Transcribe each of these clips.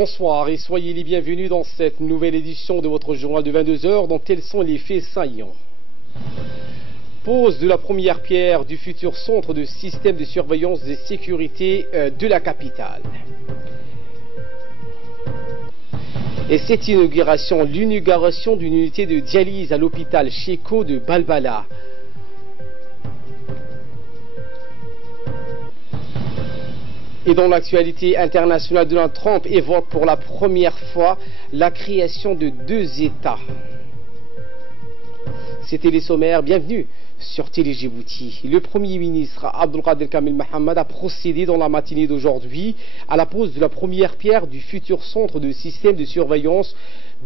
Bonsoir et soyez les bienvenus dans cette nouvelle édition de votre journal de 22 heures. Donc quels sont les faits saillants? Pose de la première pierre du futur centre de système de surveillance et sécurité de la capitale. Et cette inauguration, l'inauguration d'une unité de dialyse à l'hôpital Cheko de Balbala. Et dans l'actualité internationale, Donald Trump évoque pour la première fois la création de 2 États. C'était les sommaires, bienvenue sur Télé Djibouti. Le Premier ministre Abdelkader Kamel Mohamed a procédé dans la matinée d'aujourd'hui à la pose de la première pierre du futur centre de système de surveillance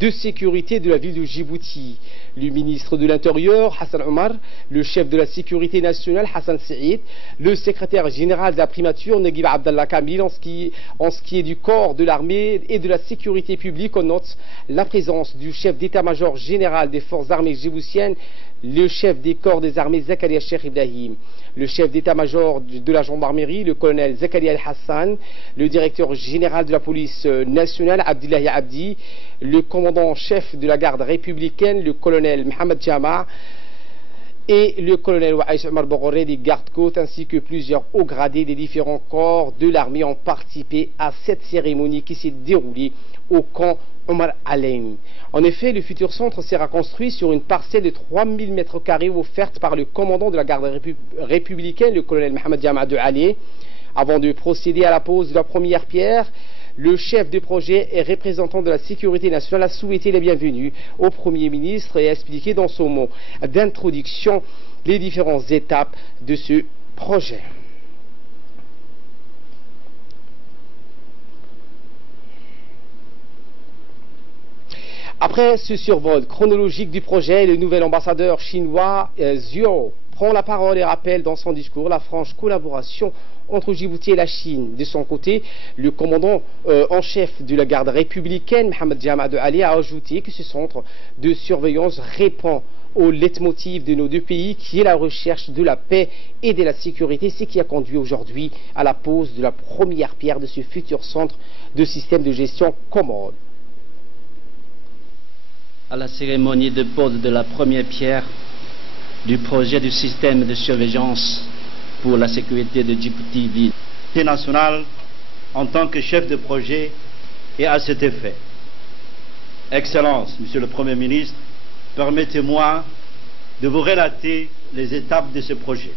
de sécurité de la ville de Djibouti. Le ministre de l'Intérieur, Hassan Omar, le chef de la sécurité nationale, Hassan Saïd, le secrétaire général de la primature, Naguib Abdallah Kamil, en ce qui est du corps de l'armée et de la sécurité publique, on note la présence du chef d'état-major général des forces armées djiboutiennes, le chef des corps des armées, Zakaria Cheikh Ibrahim, le chef d'état-major de la gendarmerie, le colonel Zakaria Al-Hassan, le directeur général de la police nationale, Abdullahi Abdi, le commandant-chef de la garde républicaine, le colonel Mohamed Jama, et le colonel Waïs Omar Bogoré des gardes-côtes, ainsi que plusieurs hauts gradés des différents corps de l'armée ont participé à cette cérémonie qui s'est déroulée au camp Omar Alain. En effet, le futur centre sera construit sur une parcelle de 3000 m² offerte par le commandant de la garde républicaine, le colonel Mohamed Jama de Ali. Avant de procéder à la pose de la première pierre, le chef de projet et représentant de la sécurité nationale a souhaité la bienvenue au Premier ministre et a expliqué dans son mot d'introduction les différentes étapes de ce projet. Après ce survol chronologique du projet, le nouvel ambassadeur chinois Zhuo prend la parole et rappelle dans son discours la franche collaboration entre Djibouti et la Chine. De son côté, le commandant en chef de la garde républicaine, Mohamed Jama de Ali, a ajouté que ce centre de surveillance répond au leitmotiv de nos 2 pays, qui est la recherche de la paix et de la sécurité, ce qui a conduit aujourd'hui à la pose de la première pierre de ce futur centre de système de gestion commode. À la cérémonie de pose de la première pierre du projet du système de surveillance pour la sécurité de Djibouti-Ville nationale en tant que chef de projet et à cet effet. Excellence, Monsieur le Premier ministre, permettez-moi de vous relater les étapes de ce projet.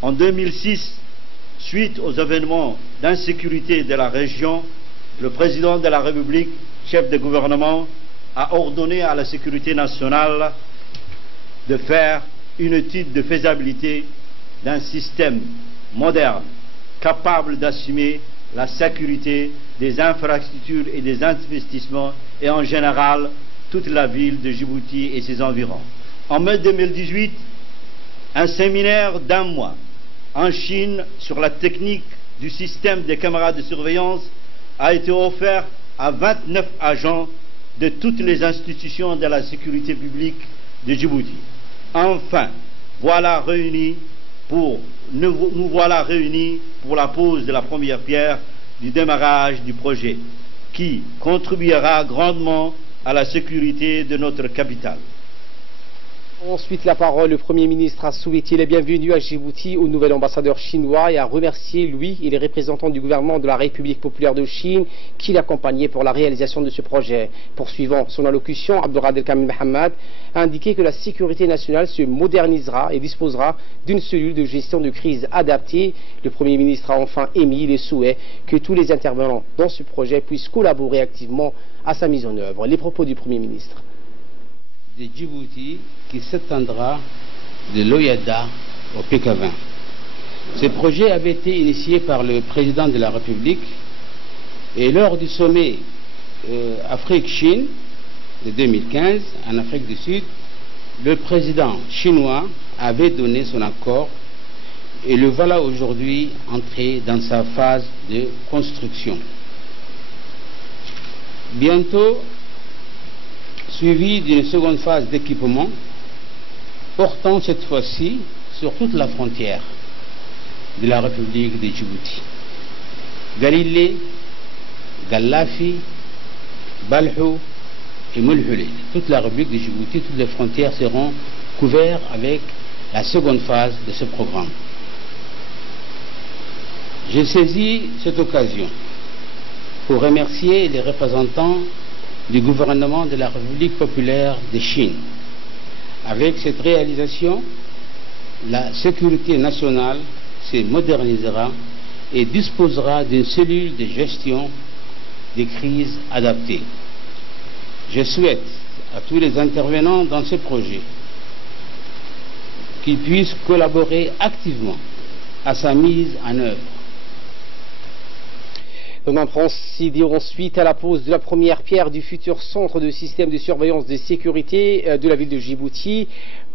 En 2006, suite aux événements d'insécurité de la région, le président de la République, chef de gouvernement, a ordonné à la sécurité nationale de faire une étude de faisabilité d'un système moderne capable d'assumer la sécurité des infrastructures et des investissements et en général toute la ville de Djibouti et ses environs. En mai 2018, un séminaire d'1 mois en Chine sur la technique du système des caméras de surveillance a été offert à 29 agents de toutes les institutions de la sécurité publique de Djibouti. Enfin, nous voilà réunis pour la pose de la première pierre du démarrage du projet, qui contribuera grandement à la sécurité de notre capitale. Ensuite, la parole, le Premier ministre a souhaité la bienvenue à Djibouti au nouvel ambassadeur chinois et a remercié lui et les représentants du gouvernement de la République populaire de Chine qui l'accompagnaient pour la réalisation de ce projet. Poursuivant son allocution, Abdelkader Kamel Mohamed a indiqué que la sécurité nationale se modernisera et disposera d'une cellule de gestion de crise adaptée. Le Premier ministre a enfin émis le souhait que tous les intervenants dans ce projet puissent collaborer activement à sa mise en œuvre. Les propos du Premier ministre. De Djibouti qui s'étendra de l'Oyada au PK20. Ce projet avait été initié par le président de la République et lors du sommet Afrique-Chine de 2015 en Afrique du Sud, le président chinois avait donné son accord et le voilà aujourd'hui entré dans sa phase de construction. Bientôt, suivi d'une seconde phase d'équipement portant cette fois-ci sur toute la frontière de la République de Djibouti. Galilée, Gallafi, Balhou et Moulhoulé. Toute la République de Djibouti, toutes les frontières seront couvertes avec la seconde phase de ce programme. J'ai saisi cette occasion pour remercier les représentants du gouvernement de la République populaire de Chine. Avec cette réalisation, la sécurité nationale se modernisera et disposera d'une cellule de gestion des crises adaptée. Je souhaite à tous les intervenants dans ce projet qu'ils puissent collaborer activement à sa mise en œuvre. On en procéder ensuite à la pose de la première pierre du futur centre de système de surveillance de sécurité de la ville de Djibouti.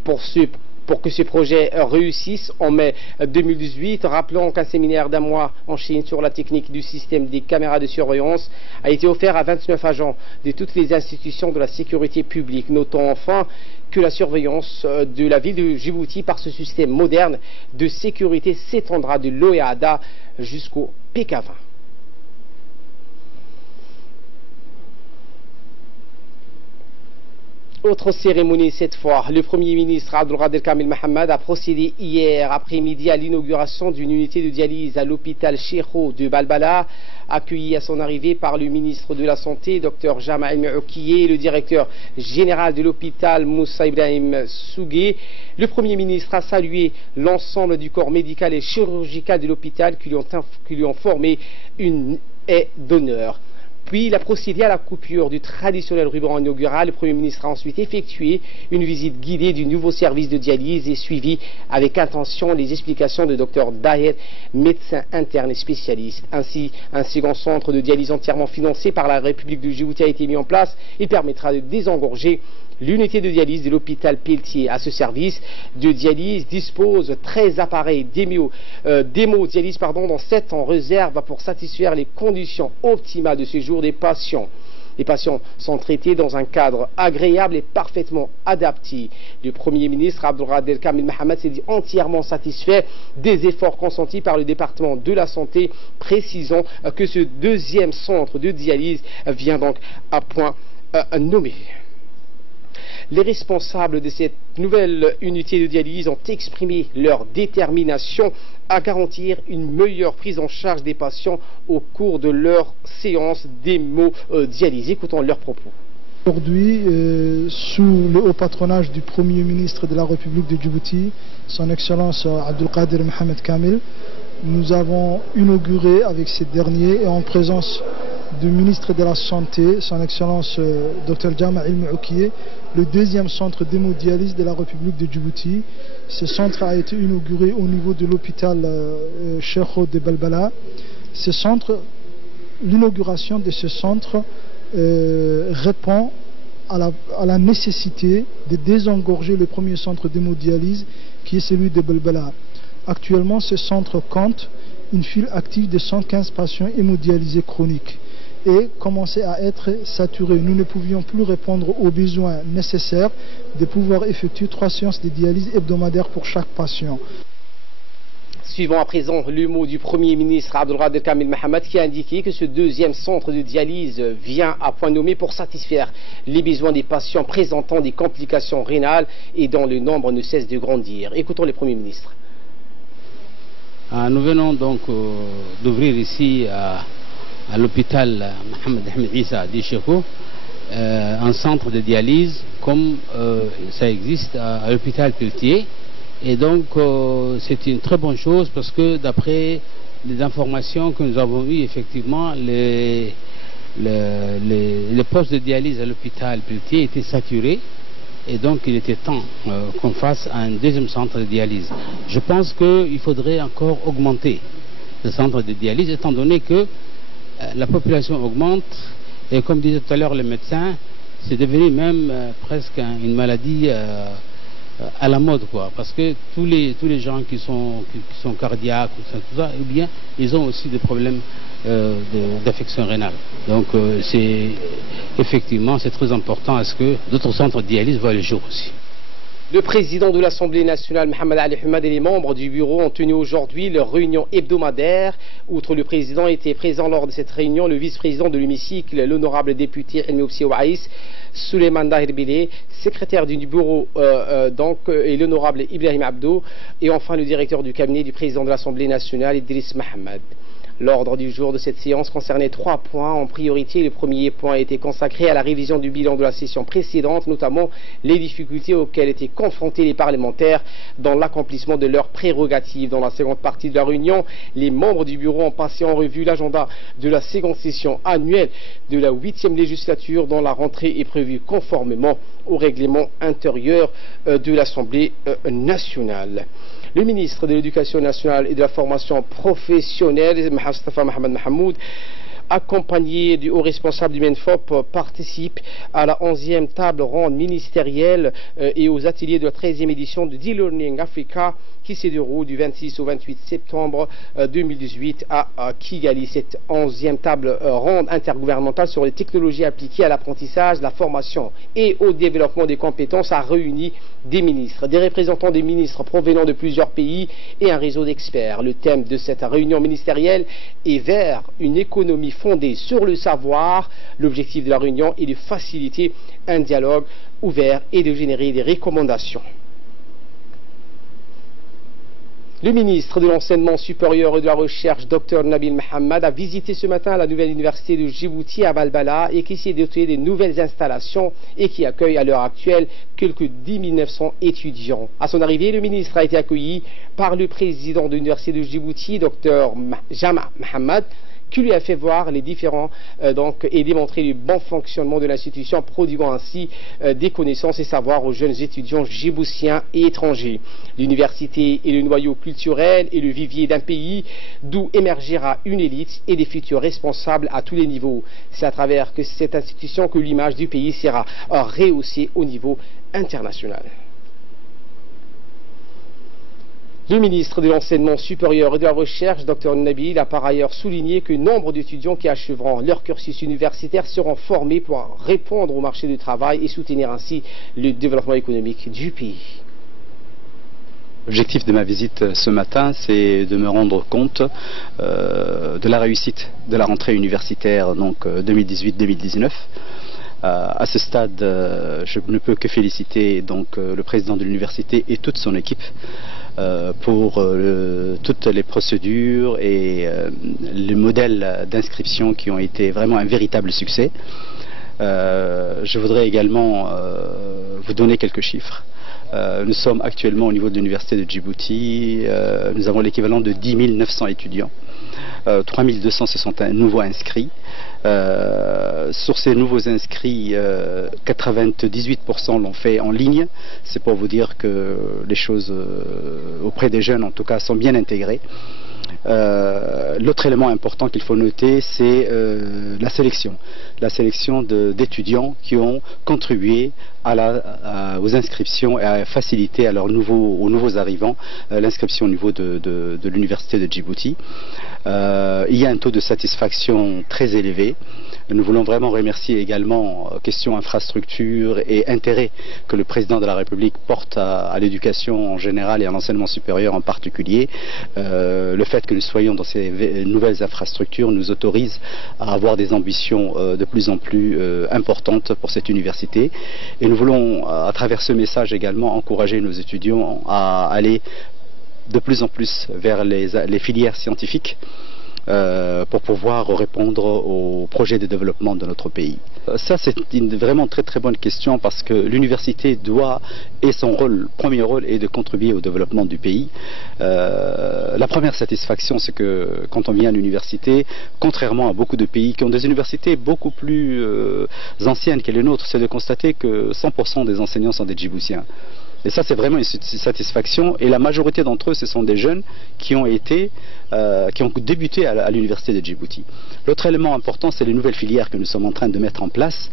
Pour que ce projet réussisse en mai 2018, rappelons qu'un séminaire d'un mois en Chine sur la technique du système des caméras de surveillance a été offert à 29 agents de toutes les institutions de la sécurité publique. Notons enfin que la surveillance de la ville de Djibouti par ce système moderne de sécurité s'étendra de l'OEADA jusqu'au PK20. Autre cérémonie cette fois, le Premier ministre Abdulqadir Kamil Mohamed a procédé hier après-midi à l'inauguration d'une unité de dialyse à l'hôpital Cheikho de Balbala, accueilli à son arrivée par le ministre de la Santé, Dr Jama El-Moukiye, et le directeur général de l'hôpital, Moussa Ibrahim Sougué. Le Premier ministre a salué l'ensemble du corps médical et chirurgical de l'hôpital qui lui ont formé une haie d'honneur. Puis il a procédé à la coupure du traditionnel ruban inaugural. Le Premier ministre a ensuite effectué une visite guidée du nouveau service de dialyse et suivi avec attention les explications de Dr Daher, médecin interne et spécialiste. Ainsi, un second centre de dialyse entièrement financé par la République de Djibouti a été mis en place et permettra de désengorger l'unité de dialyse de l'hôpital Pelletier. À ce service de dialyse dispose de 13 appareils d'hémodialyse, dont 7 en réserve pour satisfaire les conditions optimales de séjour des patients. Les patients sont traités dans un cadre agréable et parfaitement adapté. Le Premier ministre Abdulqadir Kamil Mohamed s'est dit entièrement satisfait des efforts consentis par le département de la santé, précisant que ce deuxième centre de dialyse vient donc à point nommé. Les responsables de cette nouvelle unité de dialyse ont exprimé leur détermination à garantir une meilleure prise en charge des patients au cours de leur séance d'hémodialyse. Écoutons leurs propos. Aujourd'hui, sous le haut patronage du Premier ministre de la République de Djibouti, son Excellence Abdulqadir Mohamed Kamil, nous avons inauguré avec ce dernier et en présence du ministre de la Santé, son Excellence Dr Jama El-Moukiye, le deuxième centre d'hémodialyse de la République de Djibouti. Ce centre a été inauguré au niveau de l'hôpital Cheikho de Balbala. L'inauguration de ce centre répond à la nécessité de désengorger le premier centre d'hémodialyse qui est celui de Balbala. Actuellement, ce centre compte une file active de 115 patients hémodialysés chroniques et commençait à être saturé. Nous ne pouvions plus répondre aux besoins nécessaires de pouvoir effectuer 3 séances de dialyse hebdomadaires pour chaque patient. Suivons à présent le mot du Premier ministre Abdulqadir Kamil Mohamed qui a indiqué que ce deuxième centre de dialyse vient à point nommé pour satisfaire les besoins des patients présentant des complications rénales et dont le nombre ne cesse de grandir. Écoutons le Premier ministre. Nous venons donc d'ouvrir ici à l'hôpital Mohamed Ahmed Issa de Cheikho un centre de dialyse comme ça existe à l'hôpital Pelletier. Et donc c'est une très bonne chose parce que d'après les informations que nous avons eues, effectivement les postes de dialyse à l'hôpital Pelletier étaient saturés et donc il était temps qu'on fasse un deuxième centre de dialyse. Je pense qu'il faudrait encore augmenter le centre de dialyse étant donné que la population augmente et comme disait tout à l'heure le médecin, c'est devenu même presque une maladie à la mode, quoi, parce que tous les gens qui sont cardiaques, tout ça, eh bien, ils ont aussi des problèmes d'affection rénale. Donc effectivement c'est très important à ce que d'autres centres de dialyse voient le jour aussi. Le président de l'Assemblée nationale, Mohamed Ali Hamad, et les membres du bureau ont tenu aujourd'hui leur réunion hebdomadaire. Outre le président, était présent lors de cette réunion le vice-président de l'hémicycle, l'honorable député Elmi Oubsi Ouaïs, Souleymane Dahir Bilé, secrétaire du bureau et l'honorable Ibrahim Abdou, et enfin le directeur du cabinet du président de l'Assemblée nationale, Idriss Mohamed. L'ordre du jour de cette séance concernait 3 points. En priorité, le premier point était consacré à la révision du bilan de la session précédente, notamment les difficultés auxquelles étaient confrontés les parlementaires dans l'accomplissement de leurs prérogatives. Dans la seconde partie de la réunion, les membres du bureau ont passé en revue l'agenda de la seconde session annuelle de la 8e législature, dont la rentrée est prévue conformément au règlement intérieur de l'Assemblée nationale. Le ministre de l'Éducation nationale et de la formation professionnelle, Mostafa Mohamed Mahamoud, accompagné du haut responsable du MENFOP, participe à la 11e table ronde ministérielle et aux ateliers de la 13e édition de D-Learning Africa qui se déroule du 26 au 28 septembre 2018 à Kigali. Cette 11e table ronde intergouvernementale sur les technologies appliquées à l'apprentissage, la formation et au développement des compétences a réuni des ministres, des représentants des ministres provenant de plusieurs pays et un réseau d'experts. Le thème de cette réunion ministérielle est vers une économie fondée sur le savoir. L'objectif de la réunion est de faciliter un dialogue ouvert et de générer des recommandations. Le ministre de l'Enseignement supérieur et de la Recherche, Dr Nabil Mohamed, a visité ce matin la nouvelle université de Djibouti à Balbala et qui s'est dotée de nouvelles installations et qui accueille à l'heure actuelle quelques 10 900 étudiants. À son arrivée, le ministre a été accueilli par le président de l'université de Djibouti, Dr Jama Mohamed, qui lui a fait voir les différents et démontrer le bon fonctionnement de l'institution, prodiguant ainsi des connaissances et savoirs aux jeunes étudiants djiboutiens et étrangers. L'université est le noyau culturel et le vivier d'un pays d'où émergera une élite et des futurs responsables à tous les niveaux. C'est à travers cette institution que l'image du pays sera rehaussée au niveau international. Le ministre de l'Enseignement supérieur et de la Recherche, Dr Nabil, a par ailleurs souligné que nombre d'étudiants qui achèveront leur cursus universitaire seront formés pour répondre au marché du travail et soutenir ainsi le développement économique du pays. L'objectif de ma visite ce matin, c'est de me rendre compte de la réussite de la rentrée universitaire 2018-2019. À ce stade, je ne peux que féliciter le président de l'université et toute son équipe pour toutes les procédures et les modèles d'inscription qui ont été vraiment un véritable succès. Je voudrais également vous donner quelques chiffres. Nous sommes actuellement au niveau de l'université de Djibouti, nous avons l'équivalent de 10 900 étudiants. 3 200 se sont nouveaux inscrits. Sur ces nouveaux inscrits, 98% l'ont fait en ligne. C'est pour vous dire que les choses auprès des jeunes en tout cas sont bien intégrées. L'autre élément important qu'il faut noter, c'est la sélection d'étudiants qui ont contribué aux inscriptions et à faciliter aux nouveaux arrivants l'inscription au niveau de l'université de Djibouti. Il y a un taux de satisfaction très élevé. Nous voulons vraiment remercier également question infrastructure et intérêt que le président de la République porte à l'éducation en général et à l'enseignement supérieur en particulier. Le fait que nous soyons dans ces nouvelles infrastructures nous autorise à avoir des ambitions de plus en plus importantes pour cette université. Et nous voulons, à travers ce message également, encourager nos étudiants à aller de plus en plus vers les filières scientifiques pour pouvoir répondre aux projets de développement de notre pays. Ça, c'est une vraiment très très bonne question parce que l'université et son premier rôle est de contribuer au développement du pays. La première satisfaction, c'est que quand on vient à l'université, contrairement à beaucoup de pays qui ont des universités beaucoup plus anciennes que les nôtres, c'est de constater que 100% des enseignants sont des Djiboutiens. Et ça, c'est vraiment une satisfaction. Et la majorité d'entre eux, ce sont des jeunes qui ont débuté à l'université de Djibouti. L'autre élément important, c'est les nouvelles filières que nous sommes en train de mettre en place.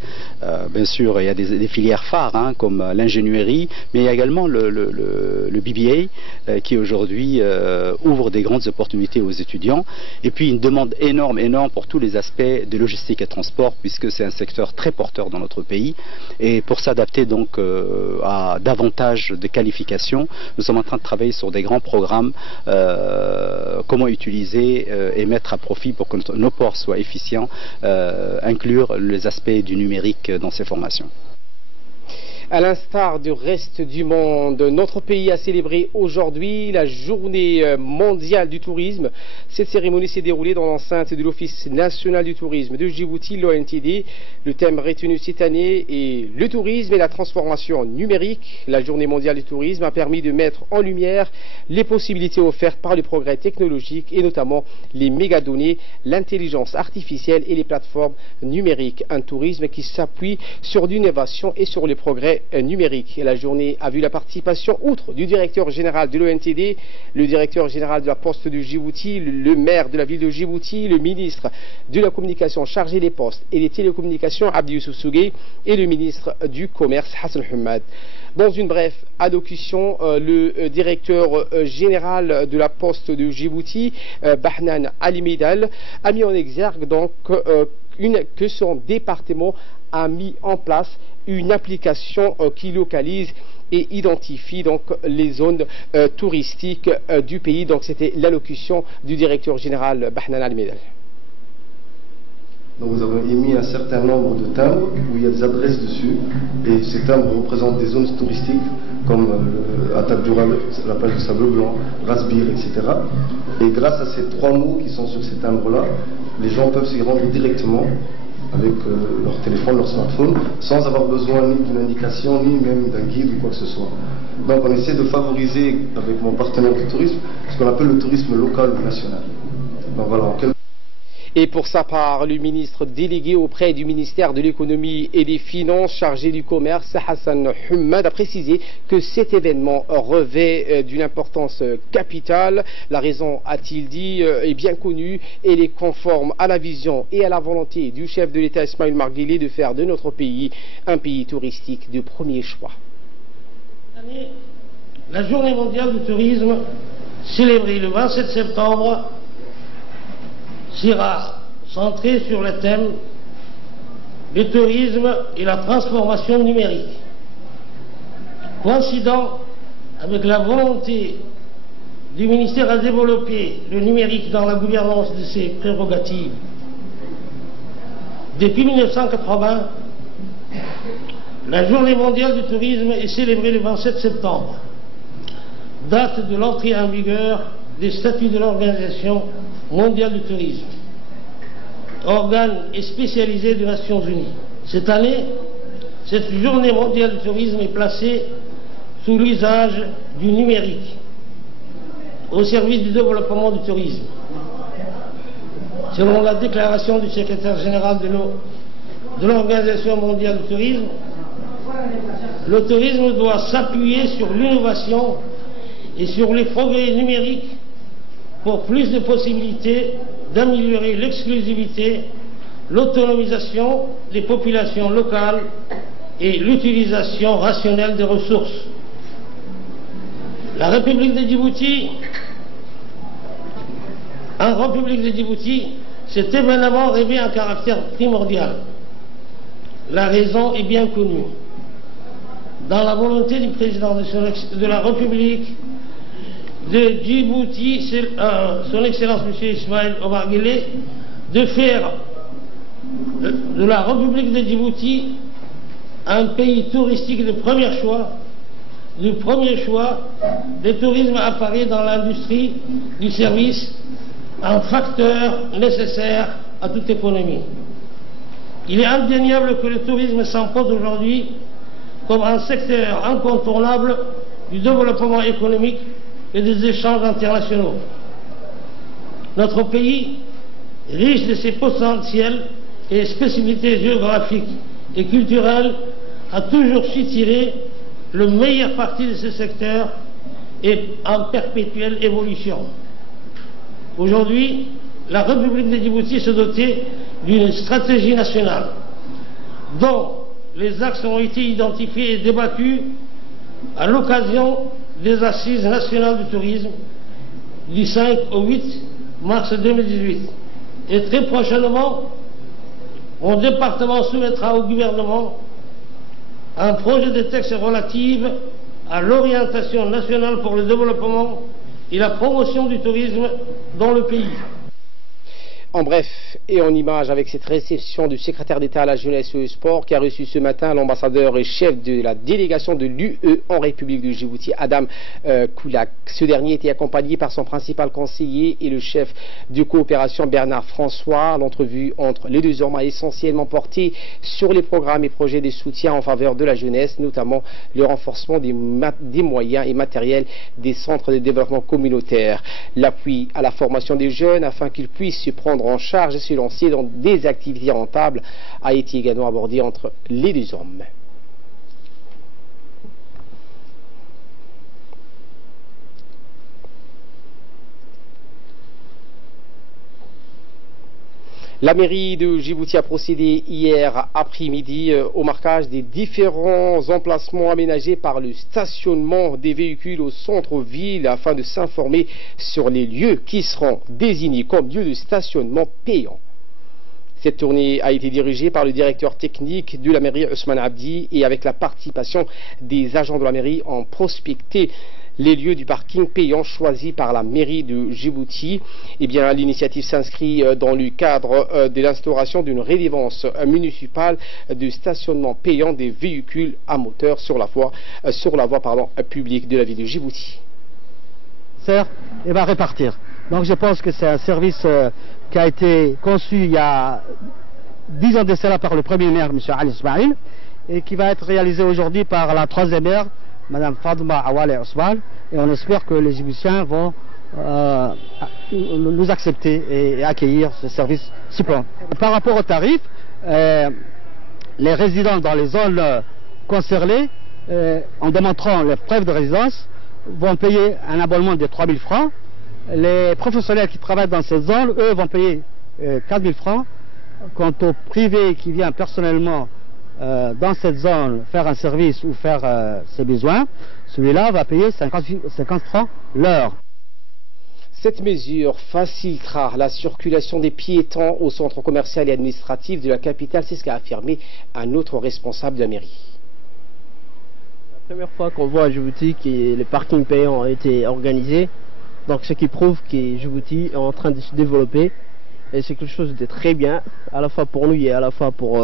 Bien sûr, il y a des filières phares, comme l'ingénierie, mais il y a également le BBA qui aujourd'hui ouvre des grandes opportunités aux étudiants. Et puis une demande énorme pour tous les aspects de logistique et transport, puisque c'est un secteur très porteur dans notre pays. Et pour s'adapter donc à davantage stage de qualification. Nous sommes en train de travailler sur des grands programmes, comment utiliser et mettre à profit pour que nos ports soient efficients, inclure les aspects du numérique dans ces formations. À l'instar du reste du monde, notre pays a célébré aujourd'hui la journée mondiale du tourisme. Cette cérémonie s'est déroulée dans l'enceinte de l'Office national du tourisme de Djibouti, l'ONTD. Le thème retenu cette année est le tourisme et la transformation numérique. La journée mondiale du tourisme a permis de mettre en lumière les possibilités offertes par le progrès technologique et notamment les mégadonnées, l'intelligence artificielle et les plateformes numériques. Un tourisme qui s'appuie sur l'innovation et sur le progrès numérique. Et la journée a vu la participation, outre du directeur général de l'ONTD, le directeur général de la Poste de Djibouti, le maire de la ville de Djibouti, le ministre de la communication chargé des postes et des télécommunications, Abdi Youssouf Sougué, et le ministre du commerce, Hassan Hamad. Dans une brève allocution, le directeur général de la Poste de Djibouti, Bahnan Ali Meidal, a mis en exergue donc que son département a mis en place une application qui localise et identifie donc les zones touristiques du pays. Donc c'était l'allocution du directeur général Bahnan Ali Meidal. Donc nous avons émis un certain nombre de timbres où il y a des adresses dessus et ces timbres représentent des zones touristiques comme Attaque Durable, la plage de Sable Blanc, Rasbir, etc. Et grâce à ces trois mots qui sont sur ces timbres-là, les gens peuvent s'y rendre directement avec leur téléphone, leur smartphone, sans avoir besoin ni d'une indication, ni même d'un guide ou quoi que ce soit. Donc on essaie de favoriser avec mon partenaire du tourisme ce qu'on appelle le tourisme local ou national. Donc voilà, en quelques... Et pour sa part, le ministre délégué auprès du ministère de l'économie et des finances chargé du commerce, Hassan Hamad, a précisé que cet événement revêt d'une importance capitale. La raison, a-t-il dit, est bien connue et elle est conforme à la vision et à la volonté du chef de l'État Ismaïl Omar Guelleh de faire de notre pays un pays touristique de premier choix. La journée mondiale du tourisme, célébrée le 27 septembre, sera centré sur le thème du tourisme et la transformation numérique. Coïncidant avec la volonté du ministère à développer le numérique dans la gouvernance de ses prérogatives, depuis 1980, la journée mondiale du tourisme est célébrée le 27 septembre, date de l'entrée en vigueur des statuts de l'Organisation mondiale du tourisme, organe et spécialisé des Nations Unies. Cette année, cette journée mondiale du tourisme est placée sous l'usage du numérique au service du développement du tourisme. Selon la déclaration du secrétaire général de l'Organisation mondiale du tourisme, le tourisme doit s'appuyer sur l'innovation et sur les progrès numériques pour plus de possibilités d'améliorer l'exclusivité, l'autonomisation des populations locales et l'utilisation rationnelle des ressources. En République de Djibouti, cet événement revêt un caractère primordial. La raison est bien connue. Dans la volonté du président de la République de Djibouti, son Excellence M. Ismaïl Omar Guelleh, de faire de la République de Djibouti un pays touristique de premier choix. Du premier choix, le tourisme apparaît dans l'industrie du service un facteur nécessaire à toute économie. Il est indéniable que le tourisme s'impose aujourd'hui comme un secteur incontournable du développement économique et des échanges internationaux. Notre pays, riche de ses potentiels et spécificités géographiques et culturelles, a toujours su tirer le meilleur parti de ce secteur et en perpétuelle évolution. Aujourd'hui, la République de Djibouti se dotait d'une stratégie nationale dont les axes ont été identifiés et débattus à l'occasion des Assises nationales du tourisme du 5 au 8 mars 2018. Et très prochainement, mon département soumettra au gouvernement un projet de texte relatif à l'orientation nationale pour le développement et la promotion du tourisme dans le pays. En bref, et en image avec cette réception du secrétaire d'État à la jeunesse et au sport qui a reçu ce matin l'ambassadeur et chef de la délégation de l'UE en République de Djibouti, Adam Koulak. Ce dernier était accompagné par son principal conseiller et le chef de coopération Bernard François. L'entrevue entre les deux hommes a essentiellement porté sur les programmes et projets de soutien en faveur de la jeunesse, notamment le renforcement des moyens et matériels des centres de développement communautaire, l'appui à la formation des jeunes afin qu'ils puissent se prendre en charge et se lancer dans des activités rentables a été également abordé entre les deux hommes. La mairie de Djibouti a procédé hier après-midi au marquage des différents emplacements aménagés par le stationnement des véhicules au centre-ville afin de s'informer sur les lieux qui seront désignés comme lieux de stationnement payants. Cette tournée a été dirigée par le directeur technique de la mairie Ousmane Abdi et avec la participation des agents de la mairie ont prospecté les lieux du parking payant choisis par la mairie de Djibouti. Eh bien, l'initiative s'inscrit dans le cadre de l'instauration d'une résidence municipale de stationnement payant des véhicules à moteur sur la voie publique de la ville de Djibouti. Et va répartir. Donc je pense que c'est un service qui a été conçu il y a 10 ans de cela par le premier maire, M. Ali Ismail, et qui va être réalisé aujourd'hui par la troisième maire, Mme Fadma Awale Ousmane, et on espère que les Djiboutiens vont nous accepter et accueillir ce service supplémentaire. Par rapport aux tarifs, les résidents dans les zones concernées, en démontrant les preuves de résidence, vont payer un abonnement de 3 000 francs. Les professionnels qui travaillent dans ces zones, eux, vont payer 4 000 francs. Quant au privé qui vient personnellement dans cette zone faire un service ou faire ses besoins, celui-là va payer 50 francs l'heure. Cette mesure facilitera la circulation des piétons au centre commercial et administratif de la capitale, c'est ce qu'a affirmé un autre responsable de la mairie. La première fois qu'on voit à Djibouti que les parkings payants ont été organisés, donc ce qui prouve que Djibouti est en train de se développer. Et c'est quelque chose de très bien, à la fois pour nous et à la fois pour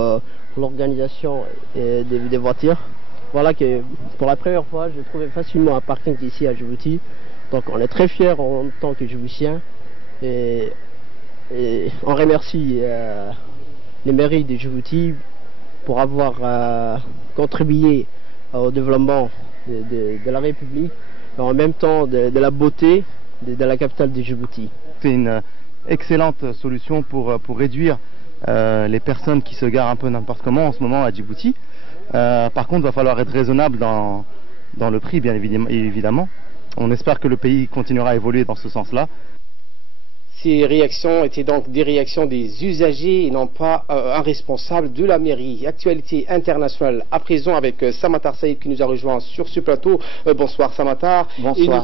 l'organisation des voitures. Voilà que pour la première fois, j'ai trouvé facilement un parking ici à Djibouti. Donc on est très fiers en tant que Djiboutiens. Et on remercie les mairies de Djibouti pour avoir contribué au développement de la République et en même temps de la beauté de la capitale de Djibouti. C'est une excellente solution pour réduire les personnes qui se garent un peu n'importe comment en ce moment à Djibouti. Par contre, il va falloir être raisonnable dans le prix, bien évidemment. On espère que le pays continuera à évoluer dans ce sens-là. Ces réactions étaient donc des réactions des usagers et non pas un responsable de la mairie. Actualité internationale à présent avec Samatar Saïd qui nous a rejoint sur ce plateau. Bonsoir Samatar. Bonsoir, et nous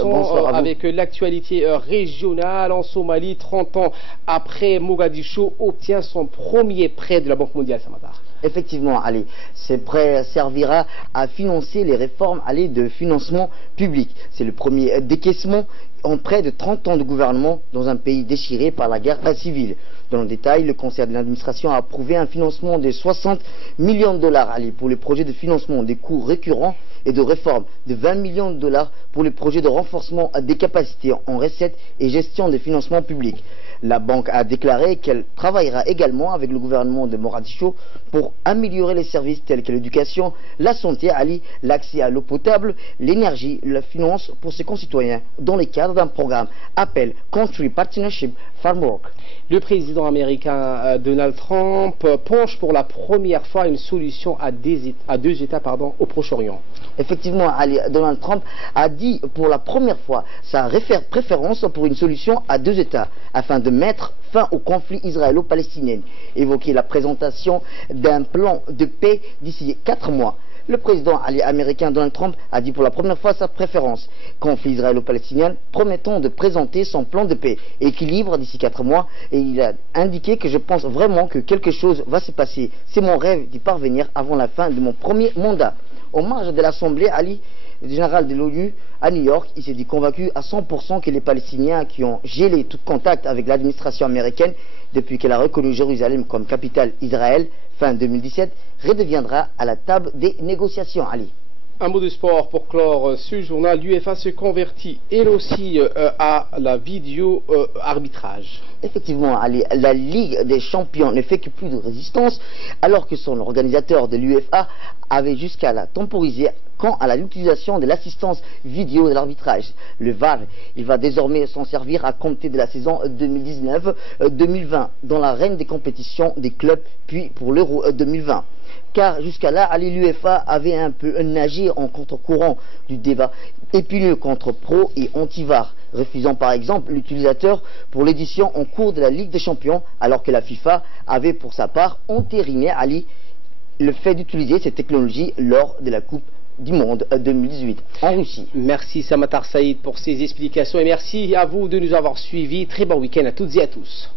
commençons avec l'actualité régionale en Somalie. 30 ans après, Mogadiscio obtient son premier prêt de la Banque mondiale, Samatar. Effectivement, Ali, ce prêt servira à financer les réformes de financement public. C'est le premier décaissement en près de 30 ans de gouvernement dans un pays déchiré par la guerre civile. Dans le détail, le conseil de l'administration a approuvé un financement de 60 millions de dollars pour les projets de financement des coûts récurrents et de réforme, de 20 millions de dollars pour les projets de renforcement des capacités en recettes et gestion des financements publics. La banque a déclaré qu'elle travaillera également avec le gouvernement de Mogadiscio pour améliorer les services tels que l'éducation, la santé, l'accès à l'eau potable, l'énergie, la finance pour ses concitoyens dans le cadre d'un programme appelé Country Partnership Framework. Le président américain Donald Trump penche pour la première fois une solution à deux États au Proche-Orient. Effectivement, Donald Trump a dit pour la première fois sa préférence pour une solution à 2 États afin de mettre fin au conflit israélo-palestinien. Évoquer la présentation d'un plan de paix d'ici 4 mois. Le président américain Donald Trump a dit pour la première fois sa préférence. Conflit israélo-palestinien, promettant de présenter son plan de paix équilibre d'ici 4 mois. Et il a indiqué que je pense vraiment que quelque chose va se passer. C'est mon rêve d'y parvenir avant la fin de mon premier mandat. Au marge de l'Assemblée, général de l'ONU à New York, il s'est dit convaincu à 100% que les Palestiniens qui ont gelé tout contact avec l'administration américaine depuis qu'elle a reconnu Jérusalem comme capitale Israël fin 2017, redeviendra à la table des négociations. Ali. Un mot de sport pour clore ce journal. L'UEFA se convertit elle aussi à la vidéo arbitrage. Effectivement, la Ligue des champions ne fait que plus de résistance, alors que son organisateur de l'UEFA avait jusqu'à la temporiser quant à l'utilisation de l'assistance vidéo de l'arbitrage. Le VAR, il va désormais s'en servir à compter de la saison 2019-2020 dans l'arène des compétitions des clubs, puis pour l'Euro 2020. Car jusqu'à là, l'UEFA avait un peu nagé en contre-courant du débat épineux contre pro et anti-VAR, refusant par exemple l'utilisateur pour l'édition en cours de la Ligue des Champions, alors que la FIFA avait pour sa part entériné le fait d'utiliser cette technologie lors de la Coupe du Monde 2018 en Russie. Merci Samatar Saïd pour ces explications et merci à vous de nous avoir suivis. Très bon week-end à toutes et à tous.